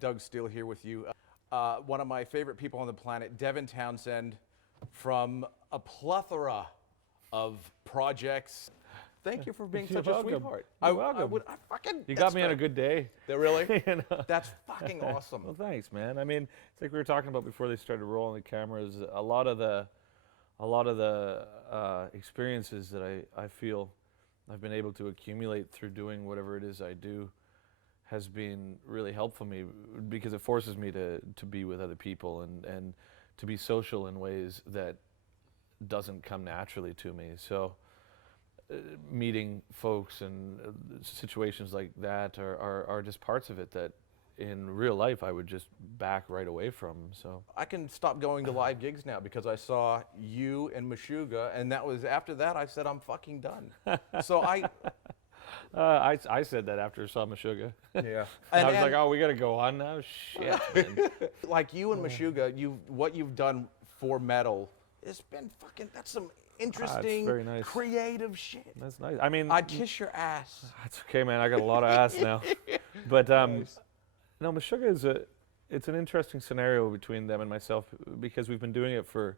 Doug Steele here with you. One of my favorite people on the planet, Devin Townsend, from a plethora of projects. Thank you for being You're such a welcome. sweetheart. You're welcome. I fucking. You that's got me on a great. good day. That really? You know? That's fucking awesome. Well, thanks, man. I mean, it's like we were talking about before they started rolling the cameras. A lot of the experiences that I feel I've been able to accumulate through doing whatever it is I do has been really helpful for me because it forces me to be with other people and to be social in ways that doesn't come naturally to me. So meeting folks and situations like that are just parts of it that in real life I would just back right away from. So I can stop going to live gigs now because I saw you and Meshuggah, and that was after that I said I'm fucking done. So I said that after I saw Meshuggah. yeah. I was like, oh, we got to go on now? Shit, man. Like you and Meshuggah, what you've done for metal, it's been fucking, that's some interesting, very nice. creative shit. That's nice. I mean, I'd kiss your ass. that's okay, man. I got a lot of ass now. But Nice. no, Meshuggah it's an interesting scenario between them and myself because we've been doing it for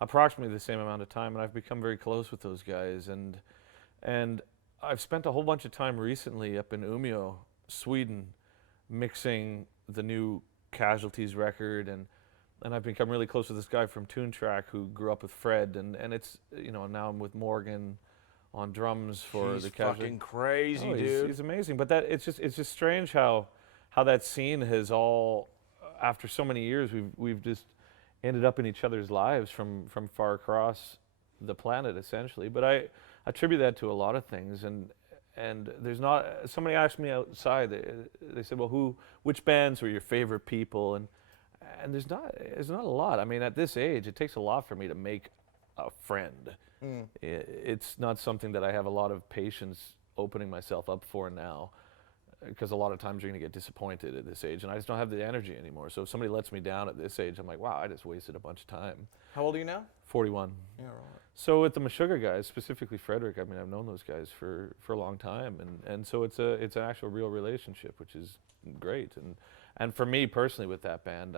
approximately the same amount of time, and I've become very close with those guys. And I've spent a whole bunch of time recently up in Umeå, Sweden, mixing the new Casualties record, and I've become really close with this guy from Toontrack who grew up with Fred, and it's, you know, now I'm with Morgan on drums for He's the Casualties. fucking crazy, Oh, dude. he's amazing, but it's just strange how that scene has all, after so many years, we've just ended up in each other's lives from far across the planet essentially. But I attribute that to a lot of things, and there's not. Somebody asked me outside. They said, "Well, which bands were your favorite people?" And there's not a lot. I mean, at this age, it takes a lot for me to make a friend. It's not something that I have a lot of patience opening myself up for now, because a lot of times you're going to get disappointed at this age, and I just don't have the energy anymore. So if somebody lets me down at this age, I'm like, wow, I just wasted a bunch of time. How old are you now? 41. Yeah, right. So with the Meshuggah guys, specifically Frederick, I mean, I've known those guys for a long time, and so it's an actual real relationship, which is great. And for me personally with that band,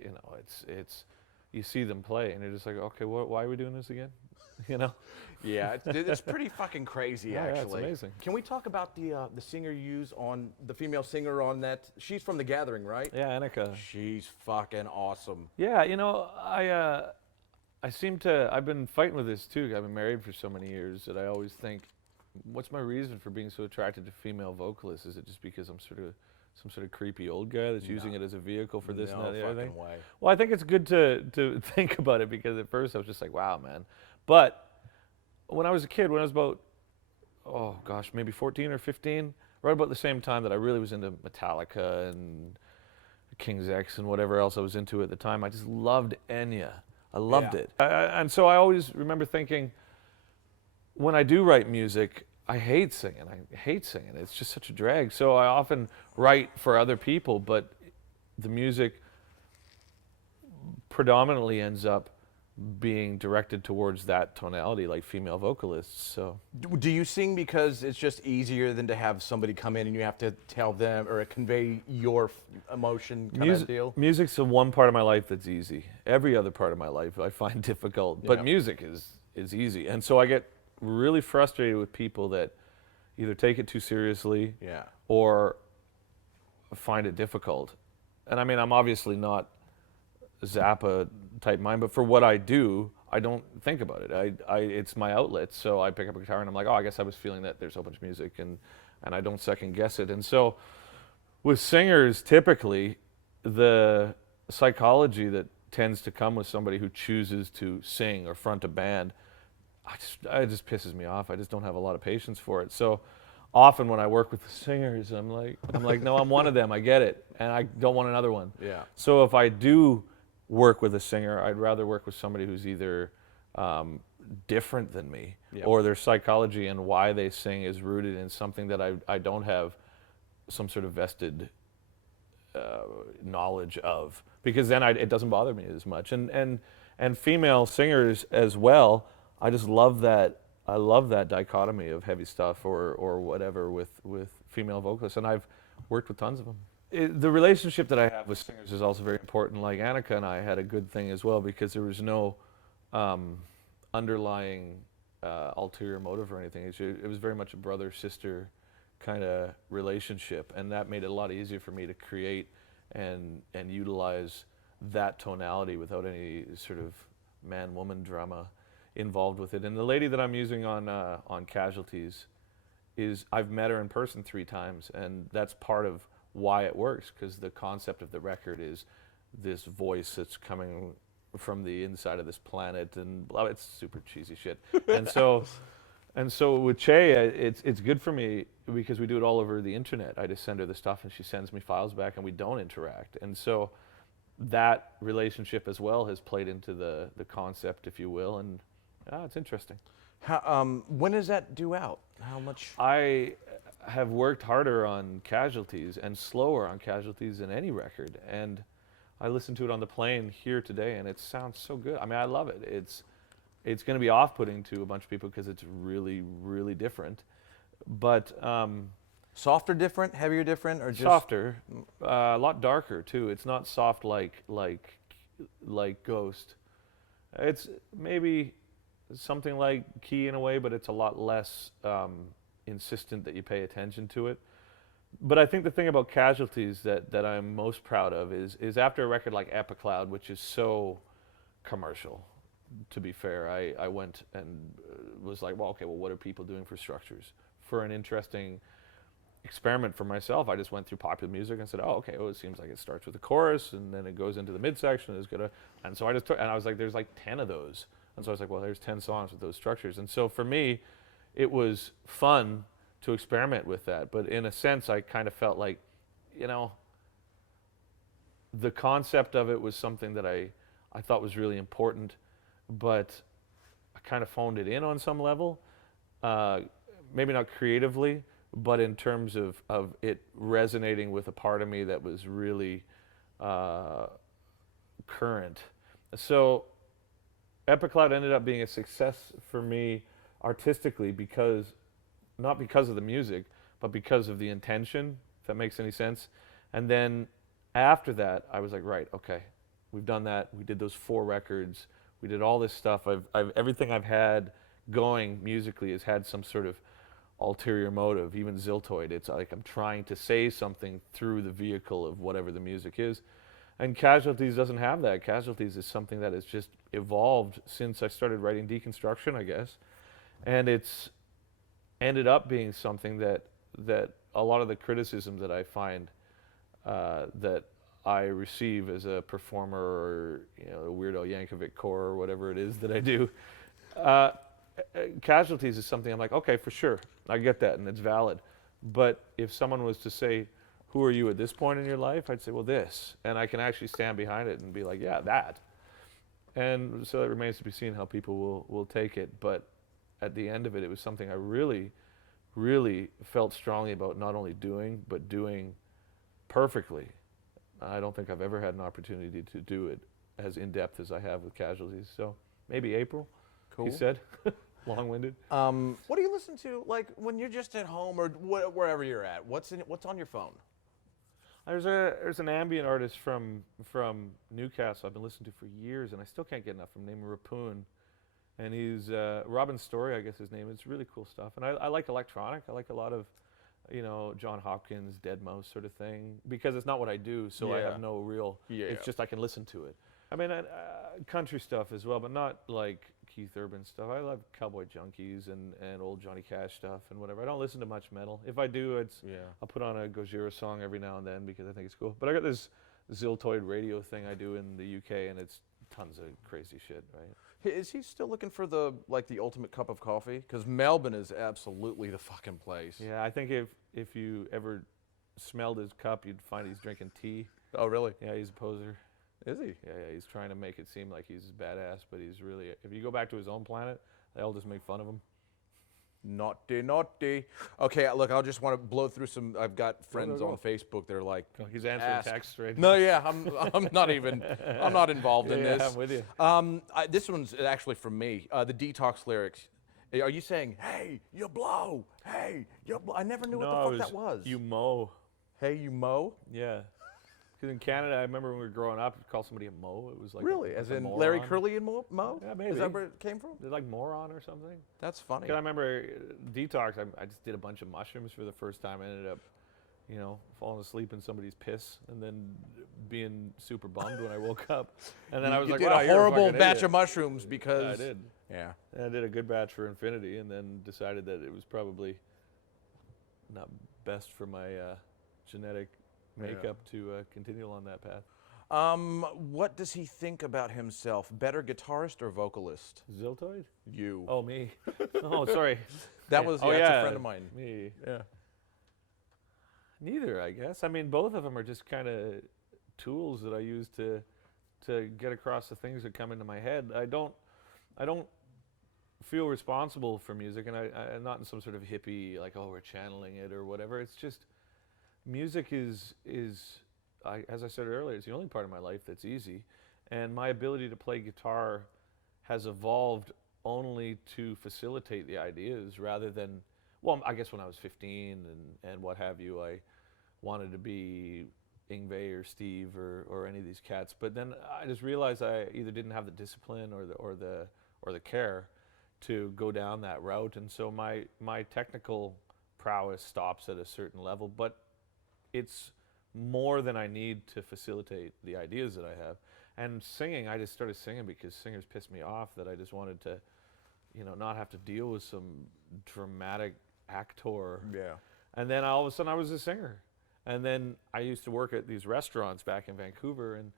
you know, it's you see them play and you're just like, okay, why are we doing this again? You know? Yeah, it's pretty fucking crazy, Yeah, actually. it's amazing. Can we talk about the singer you use on, the female singer on that? She's from The Gathering, right? Yeah, Annika. She's fucking awesome. Yeah, you know, I've been fighting with this too. I've been married for so many years that I always think, what's my reason for being so attracted to female vocalists? Is it just because I'm some sort of creepy old guy that's using it as a vehicle for this and that and the other thing? No fucking way. Well, I think it's good to think about it, because at first I was just like, wow, man. But when I was a kid, when I was about, oh gosh, maybe 14 or 15, right about the same time that I really was into Metallica and King's X and whatever else I was into at the time, I just loved Enya. I loved it. And so I always remember thinking, when I do write music, I hate singing. It's just such a drag. So I often write for other people, but the music predominantly ends up being directed towards that tonality, like female vocalists. So Do you sing because it's just easier than to have somebody come in and you have to tell them or convey your emotion kind of deal? Music's the one part of my life that's easy. Every other part of my life I find difficult, but music is easy. And so I get really frustrated with people that either take it too seriously or find it difficult. And I mean, I'm obviously not Zappa type mind, but for what I do, I don't think about it. It's my outlet, so I pick up a guitar and I'm like, oh, I guess I was feeling that there's so much music, and I don't second guess it. And so with singers, typically the psychology that tends to come with somebody who chooses to sing or front a band, it just pisses me off. I just don't have a lot of patience for it. So often when I work with the singers, I'm like, no, I'm one of them. I get it, and I don't want another one. Yeah. So if I do work with a singer, I'd rather work with somebody who's either different than me, or their psychology and why they sing is rooted in something that I don't have some sort of vested knowledge of, because then it doesn't bother me as much. And female singers as well, I just love that. I love that dichotomy of heavy stuff or whatever with female vocalists, and I've worked with tons of them. the relationship that I have with singers is also very important. Like Annika and I had a good thing as well because there was no underlying ulterior motive or anything. It was very much a brother-sister kind of relationship, and that made it a lot easier for me to create and utilize that tonality without any sort of man-woman drama involved with it. And the lady that I'm using on Casualties I've met her in person 3 times, and that's part of why it works, because the concept of the record is this voice that's coming from the inside of this planet, and blah, it's super cheesy shit. and so with Che, it's good for me because we do it all over the internet. I just send her the stuff and she sends me files back and we don't interact. And so that relationship as well has played into the concept, if you will, and it's interesting. When is that due out? How much? I have worked harder on Casualties and slower on Casualties than any record, and I listened to it on the plane here today, and it sounds so good. I mean, I love it. It's going to be off-putting to a bunch of people because it's really, really different, but softer, different, heavier, different, or just softer, a lot darker too. It's not soft like Ghost. It's maybe something like Key in a way, but it's a lot less insistent that you pay attention to it. But I think the thing about Casualties that I'm most proud of is after a record like Epicloud, which is so commercial, to be fair, I went and was like, well, what are people doing for structures? For an interesting experiment for myself, I just went through popular music and said, it seems like it starts with a chorus and then it goes into the midsection, and so I just took, and I was like, there's like 10 of those. And so I was like, well, there's 10 songs with those structures. And so for me, it was fun to experiment with that. But in a sense, I kind of felt like, the concept of it was something that I thought was really important, but I kind of phoned it in on some level. Maybe not creatively, but in terms of it resonating with a part of me that was really current. So Epicloud ended up being a success for me artistically not because of the music, but because of the intention, if that makes any sense. And then after that, I was like, right, okay, we've done that. We did those 4 records. We did all this stuff. Everything I've had going musically has had some sort of ulterior motive, even Ziltoid. It's like I'm trying to say something through the vehicle of whatever the music is. And Casualties doesn't have that. Casualties is something that has just evolved since I started writing Deconstruction, I guess. And it's ended up being something that a lot of the criticism that I find that I receive as a performer or a weirdo Yankovic core or whatever it is that I do, Casualties is something I'm like, okay, for sure, I get that and it's valid. But if someone was to say, who are you at this point in your life? I'd say, well, this. And I can actually stand behind it and be like, yeah, that. And so it remains to be seen how people will take it. But at the end of it, it was something I really, really felt strongly about not only doing, but doing perfectly. I don't think I've ever had an opportunity to do it as in-depth as I have with Casualties. So maybe April, cool. He said. Long-winded. What do you listen to, like, when you're just at home or wherever you're at? What's on your phone? There's an ambient artist from Newcastle I've been listening to for years, and I still can't get enough of him, named Rapoon. And he's Robin Story, I guess his name. It's really cool stuff. And I like electronic. I like a lot of, John Hopkins, Deadmau5 sort of thing, because it's not what I do, so I have no real, it's just I can listen to it. I mean, country stuff as well, but not like Keith Urban stuff. I love Cowboy Junkies and old Johnny Cash stuff and whatever. I don't listen to much metal. If I do, I'll put on a Gojira song every now and then because I think it's cool. But I got this Ziltoid radio thing I do in the UK, and it's tons of crazy shit, right? Is he still looking for the ultimate cup of coffee? Because Melbourne is absolutely the fucking place. Yeah, I think if you ever smelled his cup, you'd find he's drinking tea. Oh, really? Yeah, he's a poser. Is he? Yeah, he's trying to make it seem like he's badass, but he's really, if you go back to his own planet, they all just make fun of him. Naughty, naughty. Okay, look, I'll just want to blow through some. I've got friends on Facebook that are like, he's answering texts right now. No, yeah, I'm not even. I'm not involved in this. Yeah, I'm with you. This one's actually from me. The Detox lyrics. Are you saying, "Hey, you blow"? Hey, you blow? I never knew what the fuck that was. You mow. Hey, you Mo? Yeah. Because in Canada, I remember when we were growing up, to call somebody a Mo, it was like Really? like As a in moron. Larry Curly and Mo? Yeah, maybe. Is that where it came from? They're like moron or something. That's funny. 'Cause I remember detox. I just did a bunch of mushrooms for the first time. I ended up, falling asleep in somebody's piss, and then being super bummed when I woke up. And then I was you like, did wow, a you're horrible fucking batch idiot. of mushrooms Yeah, because I did. Yeah. And I did a good batch for infinity, and then decided that it was probably not best for my genetic makeup to continue along that path. What does he think about himself? Better guitarist or vocalist? Ziltoid? You. Oh, me. Oh, sorry. That's a friend of mine. Me. Yeah. Neither, I guess. I mean, both of them are just kind of tools that I use to get across the things that come into my head. I don't feel responsible for music, and I'm not in some sort of hippie, like, oh, we're channeling it or whatever. It's just, music is as I said earlier, it's the only part of my life that's easy. And my ability to play guitar has evolved only to facilitate the ideas rather than, well, I guess when I was 15 and what have you, I wanted to be Yngwie or Steve or any of these cats. But then I just realized I either didn't have the discipline or the care to go down that route. And so my technical prowess stops at a certain level, but it's more than I need to facilitate the ideas that I have. And singing, I just started singing because singers pissed me off, that I just wanted to, not have to deal with some dramatic actor. Yeah. And then all of a sudden I was a singer. And then I used to work at these restaurants back in Vancouver, and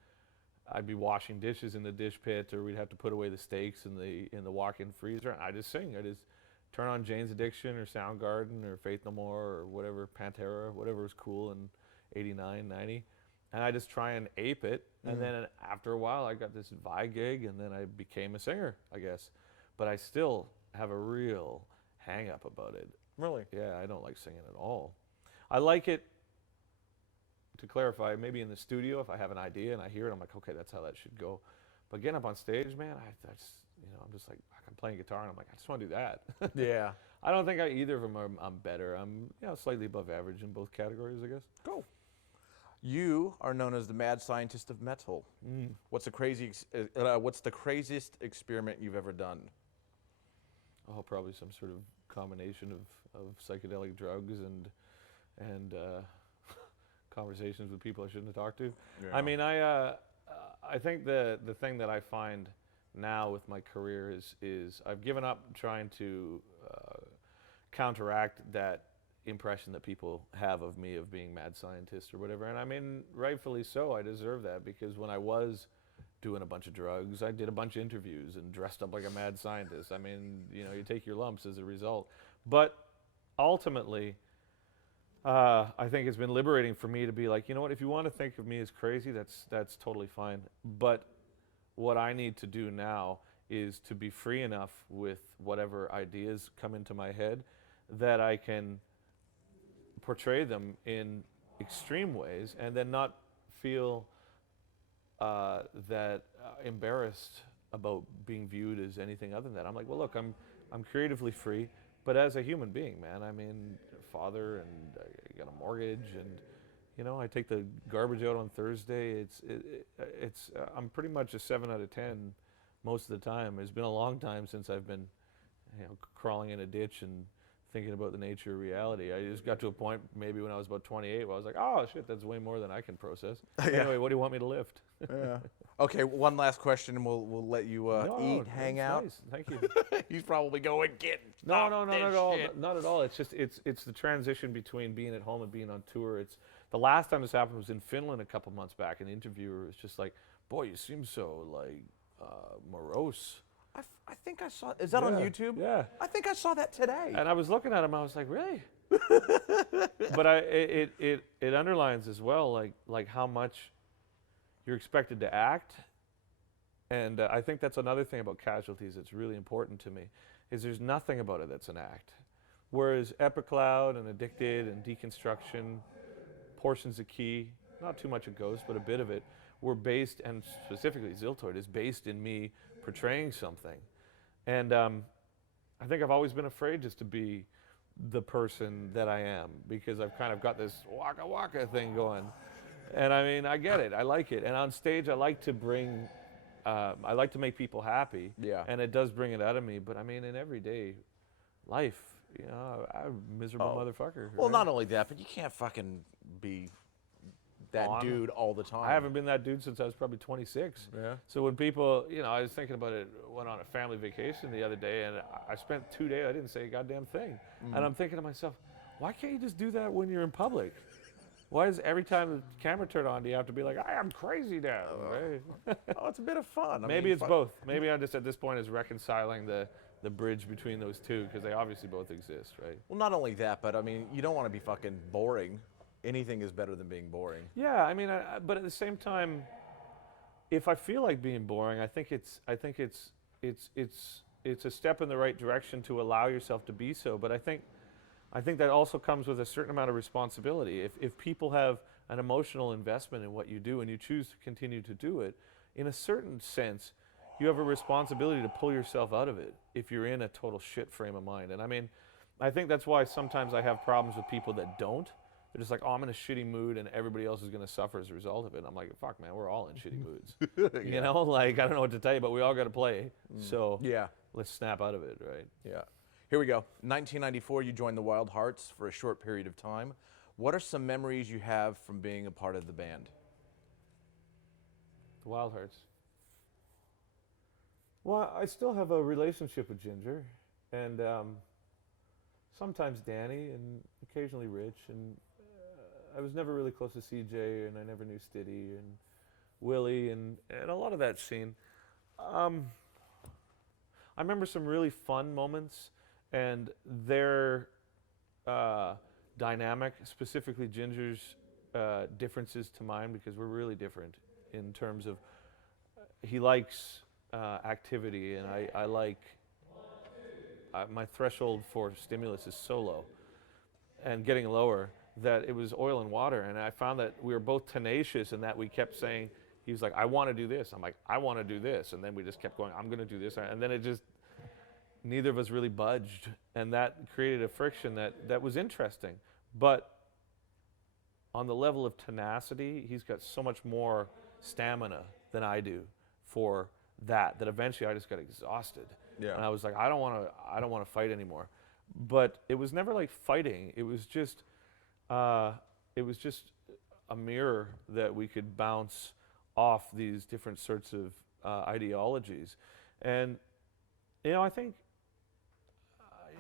I'd be washing dishes in the dish pit, or we'd have to put away the steaks in the walk-in freezer. And I just sing. I just turn on Jane's Addiction or Soundgarden or Faith No More or whatever, Pantera, whatever was cool in 89, 90. And I just try and ape it. And then after a while, I got this Vi gig, and then I became a singer, I guess. But I still have a real hang-up about it. Really? Yeah, I don't like singing at all. I like it, to clarify, maybe in the studio, if I have an idea and I hear it, I'm like, okay, that's how that should go. But getting up on stage, man, I'm just like, I'm playing guitar, and I'm like, I just want to do that. Yeah. I I don't think either of them I'm better. I'm slightly above average in both categories, I guess. Cool. You are known as the mad scientist of metal. What's the craziest experiment you've ever done? Oh, probably some sort of combination of psychedelic drugs and conversations with people I shouldn't have talked to. Yeah. I mean, I think the thing that I find now with my career is I've given up trying to counteract that impression that people have of me of being mad scientist or whatever. And I mean, rightfully so, I deserve that, because when I was doing a bunch of drugs, I did a bunch of interviews and dressed up like a mad scientist. I mean, you take your lumps as a result. But ultimately, I think it's been liberating for me to be like, you know what, if you want to think of me as crazy, that's totally fine. But what I need to do now is to be free enough with whatever ideas come into my head that I can portray them in extreme ways and then not feel embarrassed about being viewed as anything other than that. I'm like, well, look, I'm creatively free, but as a human being, man, I mean, father, and I got a mortgage, and I take the garbage out on Thursday. I'm pretty much a 7 out of 10 most of the time. It's been a long time since I've been crawling in a ditch and thinking about the nature of reality. I just got to a point maybe when I was about 28 where I was like, oh shit, that's way more than I can process. Yeah. Anyway, what do you want me to lift? Yeah. Okay, one last question, and we'll let you eat, hang out. Nice. Thank you. He's probably going, No, not at all. Not at all. It's just it's the transition between being at home and being on tour. It's the last time this happened was in Finland a couple months back. An interviewer was just like, boy, you seem so like morose. I think I saw. Is that on YouTube? Yeah. I think I saw that today. And I was looking at him. I was like, really? But it underlines as well, like how much you're expected to act. And I think that's another thing about Casualties that's really important to me, is there's nothing about it that's an act. Whereas Epicloud and Addicted and Deconstruction, portions of Key, not too much of Ghost, but a bit of it, were based, and specifically Ziltoid is based in me portraying something. And I think I've always been afraid just to be the person that I am, because I've kind of got this waka waka thing going. And I mean, I get it. I like it. And on stage, I like to make people happy. Yeah. And it does bring it out of me. But I mean, in everyday life, you know, I'm a miserable motherfucker. Well, right? not only that, but you can't fucking be that dude all the time. I haven't been that dude since I was probably 26. Yeah. So when people, you know, I was thinking about it, went on a family vacation the other day, and I spent 2 days, I didn't say a goddamn thing. And I'm thinking to myself, why can't you just do that when you're in public? Why is every time the camera turned on, do you have to be like, I am crazy now? Right? Oh, it's a bit of fun. Maybe it's both. Maybe I just at this point is reconciling the bridge between those two, because they obviously both exist, right? Well, not only that, but I mean, you don't want to be fucking boring. Anything is better than being boring. Yeah, I mean, but at the same time, if I feel like being boring, I think it's a step in the right direction to allow yourself to be so. But I think that also comes with a certain amount of responsibility. If people have an emotional investment in what you do and you choose to continue to do it, in a certain sense, you have a responsibility to pull yourself out of it if you're in a total shit frame of mind. And I mean, I think that's why sometimes I have problems with people that don't. They're just like, oh, I'm in a shitty mood and everybody else is going to suffer as a result of it. And I'm like, fuck, man, we're all in shitty moods. Yeah. You know, like, I don't know what to tell you, but we all got to play. So Yeah. let's snap out of it, right? Yeah. Here we go. 1994, you joined the Wild Hearts for a short period of time. What are some memories you have from being a part of the band? The Wild Hearts. Well, I still have a relationship with Ginger, and sometimes Danny, and occasionally Rich, and I was never really close to CJ, and I never knew Stiddy and Willie, and a lot of that scene. I remember some really fun moments, and their dynamic, specifically Ginger's differences to mine, because we're really different in terms of he likes activity, and I like my threshold for stimulus is so low and getting lower that it was oil and water. And I found that we were both tenacious in that we kept saying, he was like, I want to do this. I'm like, I want to do this. And then we just kept going, I'm going to do this. And then it just, neither of us really budged. And that created a friction that was interesting. But on the level of tenacity, he's got so much more stamina than I do for that eventually I just got exhausted. Yeah. And I was like, I don't want to fight anymore. But it was never like fighting. It was just a mirror that we could bounce off these different sorts of ideologies. And, you know, I think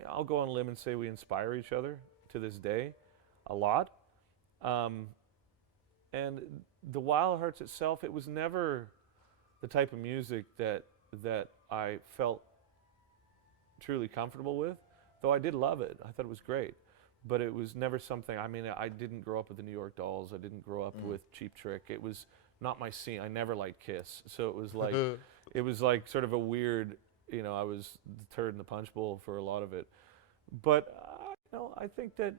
I'll go on a limb and say we inspire each other to this day a lot. And the Wild Hearts itself, it was never the type of music that I felt truly comfortable with, though I did love it. I thought it was great. But it was never something, I mean, I didn't grow up with the New York Dolls. I didn't grow up with Cheap Trick. It was not my scene. I never liked Kiss. So it was like, it was like sort of a weird, you know, I was the turd in the punch bowl for a lot of it. But, you know, I think that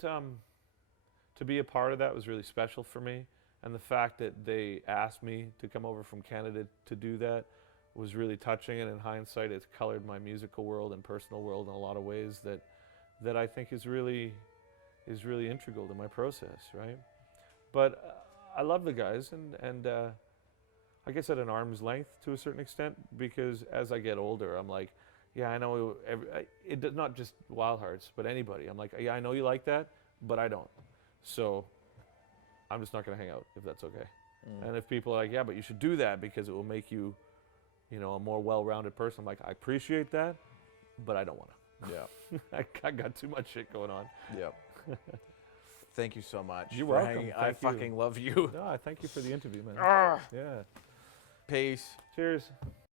to be a part of that was really special for me. And the fact that they asked me to come over from Canada to do that was really touching. And in hindsight, it's colored my musical world and personal world in a lot of ways that I think is really integral to my process, right? But I love the guys, and I guess at an arm's length to a certain extent, because as I get older, I'm like, yeah, I know, it does not just Wild Hearts, but anybody. I'm like, yeah, I know you like that, but I don't. So I'm just not going to hang out, if that's okay. And if people are like, yeah, but you should do that because it will make you, you know, a more well-rounded person. I'm like, I appreciate that, but I don't want to. Yeah. I got too much shit going on. Yep. Thank you so much. You're for welcome. hanging. Thank I you. fucking love you. No, I thank you for the interview, man. Ah. Yeah. Peace. Cheers.